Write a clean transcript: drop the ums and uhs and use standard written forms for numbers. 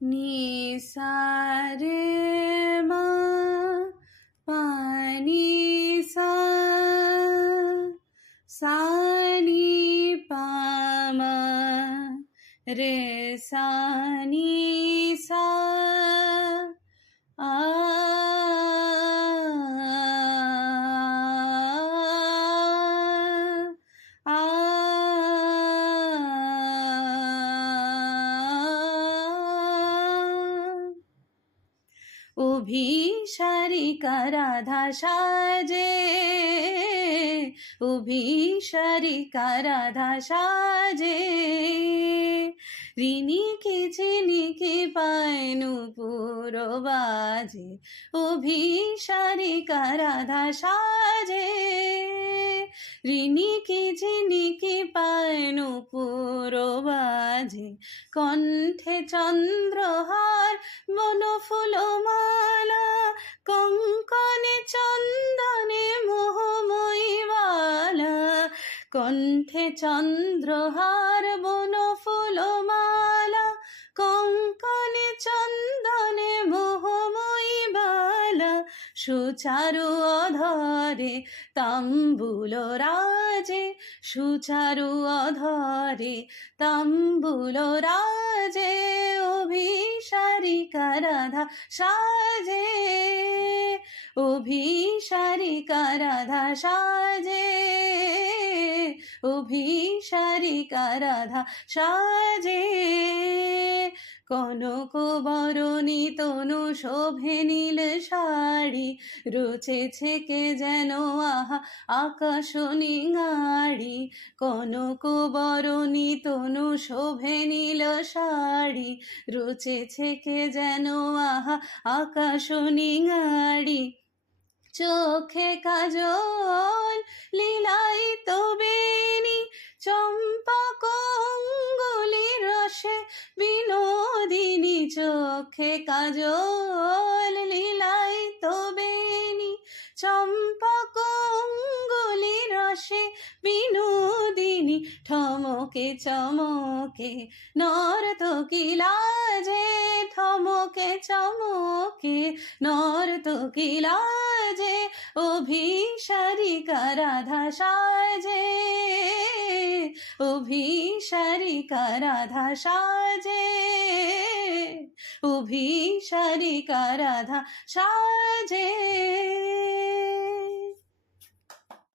नी सा रे मा पा नी सा सा नी पा मा रे सा नी सा आ অভিসারিকা রাধা সাজে, অভিসারিকা রাধা সাজে, ঋণীকে চিনিকে পায় নূপুর বাজে, অভিসারিকা রাধা সাজে, ঋণীকে চিনিকে পায় নূপুর বাজে, কণ্ঠে চন্দ্রহার বনফুল মালা, কঙ্কনে চন্দনে মোহময়ী বালা, কণ্ঠে চন্দ্রহার বনফুল মালা, কঙ্কনে চন্দনে মোহময়ী বালা, সুচারু অধরে তাম্বুল রাজে, সুচারু অধরে তাম্বুল রাজে, অভিসারিকা রাধা সাজে, অভিসারিকা রাধা সাজে, অভিসারিকা রাধা সাজে, কনক বরণী তনু শোভে নীল শাড়ি, রুচেছে কে যেন আহা আকাশ নিঙাড়ি, কনক বরণী তনু শোভে নীল শাড়ি, রুচেছে কে যেন আহা আকাশ নিঙাড়ি, চোখে কাজল লীলায়িত বেণী, চম্পক অঙ্গুলি রসে বিনোদিনী, চোখে কাজল লীলায়িত বেণী, চম্পক অঙ্গুলি রসে বিনোদিনী, ঠমকে চমকে নর্তকী লাজে, ঠমকে চমকে নর্তকী লাজে, অভিসারিকা রাধা সাজে, অভিসারিকা রাধা সাজে, অভিসারিকা রাধা সাজে।